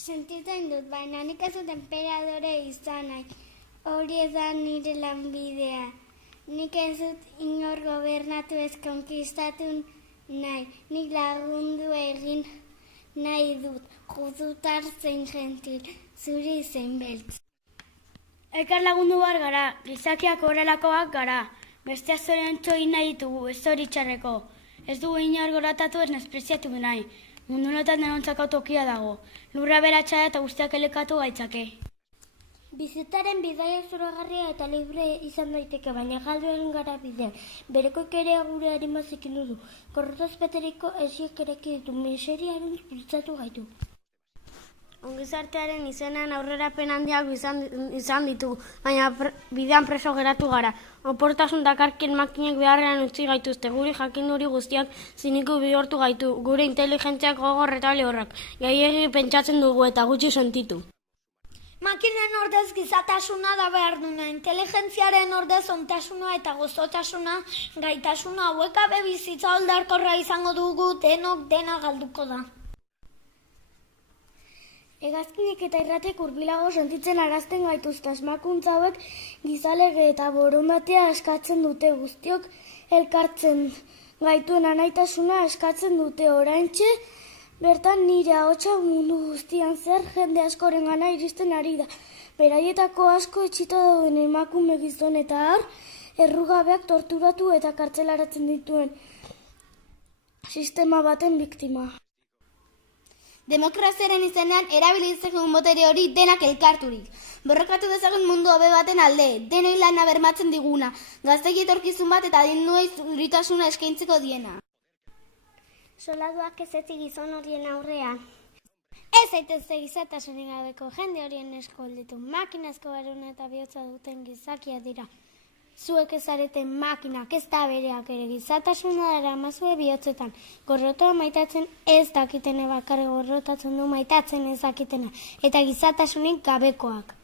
Sentitzen dut, baina nik ez dut enperadore izan nahi. Hori da nire lanbidea. Nik ez dut inor gobernatu ez konkistatu nahi. Nik lagundu egin nahi dut. Judutar zein gentil, zuri zein beltz. Elkar lagundu behar gara, gizakiak horrelakoak gara. Bestea zoriontsu egin nahi ditugu, ez hori txarreko. Ez dugu inor goratatu ez nespreziatu nahi. Mundu honetan denontzako tokia dago. Lurra beratxa eta guztiak elekatu gaitzake. Bizitzaren bidaia zoragarria eta libre izan daiteke, baina galdu egin gara bidean. Berekoek ere gure arimazekin du. Korrotaz beteriko esiek ereki ditu, miseriaren bultzatu gaitu. Ongizartearen izenean aurrerapen handiak izan ditugu, baina bidean preso geratu gara. Oportasun dakarkien makinek beharrean utzi gaituzte, guri jakinduri guztiak ziniku bihurtu gaitu, gure inteligentziak gogor eta lehorrak. Gehiegi pentsatzen dugu eta gutxi sentitu. Makinen ordez gizatasuna da behar duna, inteligentziaren ordez ontasuna eta gozotasuna, gaitasuna hauek gabe bizitza oldarkorra izango dugu, denok dena galduko da. Hegazkinek eta irratek hurbilago sentitzen arazten gaituzte, asmakuntza hauek gizalege eta borondatea eskatzen dute, guztiok elkartzen gaituen anaitasuna eskatzen dute. Oraintxe bertan nire ahotsa mundu guztian zer jende askorengana iristen ari da. Beraietako asko etxita dauden emakume gizon eta errugabeak torturatu eta kartzelaratzen dituen sistema baten biktima. Demokraziaren izenean erabilitzekun botere hori denak elkarturik. Borrokatu dezagun mundu hobe baten alde, denoi lana bermatzen diguna, gaztegi etorkizun bat eta dinuei zuritasuna eskaintzeko diena. Soldaduak ez gizon horien aurrean. Ez zaitezte gizatasunik gabeko jende horien eskolditu. Makinazko baruna eta bihotza duten gizakia dira. Zuek ezareten makinak ez da bereak ere gizatasuna dara mazue bihotzetan. Gorrotoa maitatzen ez dakitene bakarri gorrotatzen du maitatzen ez dakitena. Eta gizatasunik gabekoak.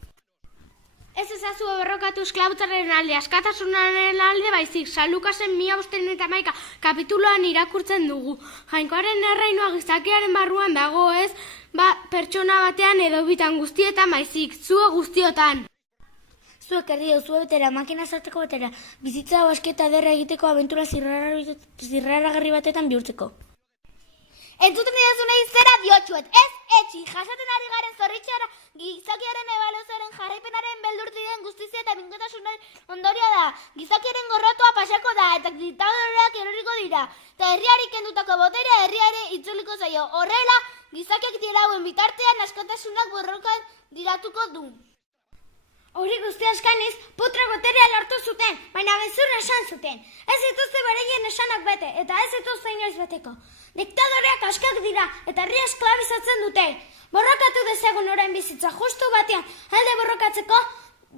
Ez ezazu borrokatu esklabutzaren alde, askatasunaren alde baizik, San Lukasen 1511 kapituloan irakurtzen dugu. Jainkoaren erreinua gizakiaren barruan dago ez, pertsona batean edo bitan guztietan baizik, zue guztiotan. Zuek erdio, zue betera, makina sarteko betera, bizitza asketa derra egiteko abentura zirraragarri batetan bihurtzeko. Entzuten didazunei zera diotxuet, ez etxi, jasaten ari garen zorritxara, gizakiaren ebaluzaren jarraipenaren beldurtiden guztizia eta binkotasunaren ondoria da. Gizakiaren gorrotua pasako da eta diktadoreak eroriko dira. Eta herriari kendutako boterea herriare itzuliko zaio. Horrela, gizakiak dirauen bitartean askatasunak borrokan diratuko du. Hori guztia eskaniz, putra boterea lortu zuten, baina gezurra esan zuten. Ez dituzte bereien esanak bete, eta ez dituzte inoiz beteko. Diktadoreak askak dira, eta herria esklabizatzen dute. Borrokatu dezagun orain bizitza justu batean, alde borrokatzeko,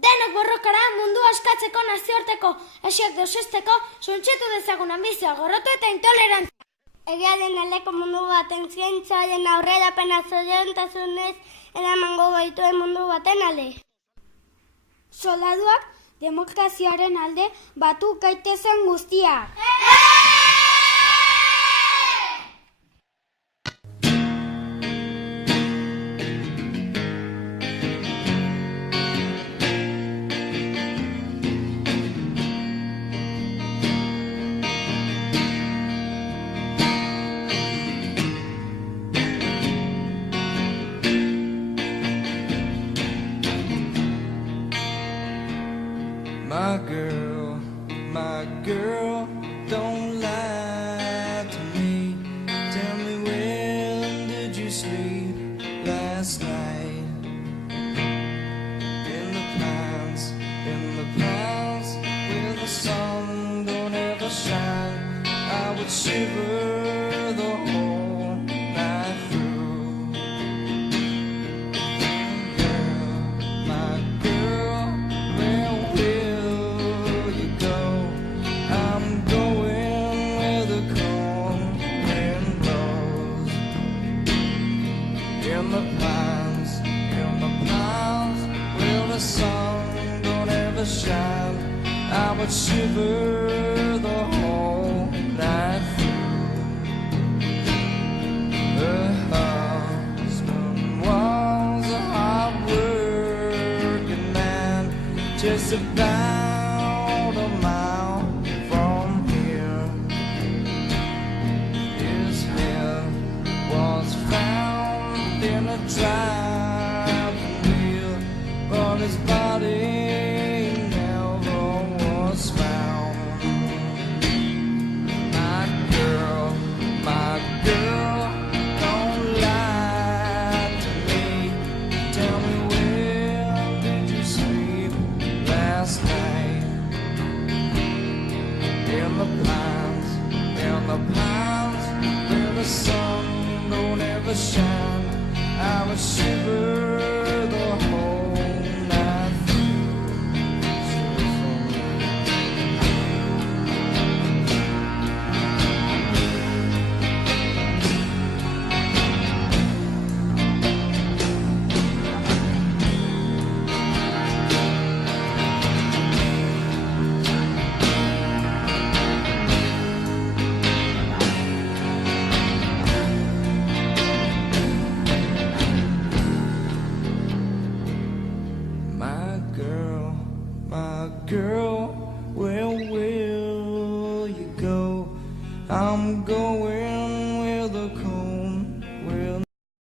denok borrokara mundu askatzeko nazioarteko, esiak deusesteko, suntxetu dezagun ambizioa, gorrotu eta intolerantzia. Egia den aldeko mundu baten zientzaren aurrerapena zoriontasunez eramango gaituen mundu baten alde. Soldaduak demokraziaren alde batu gaitezen guztiak. My girl, don't lie to me. Tell me, when did you sleep last night? In the pines, where the sun don't ever shine, I would shiver the whole night through. Girl, my girl, where will you go? I'm going where the cold wind blows. In the pines, where the sun don't ever shine, I would shiver the whole night through. Her husband was It's about a mile from here. His head was found in a driving wheel, but his body never was found. My girl, don't lie to me. Tell me, where did you sleep last night? In the pines, where the sun don't ever shine. I was shivering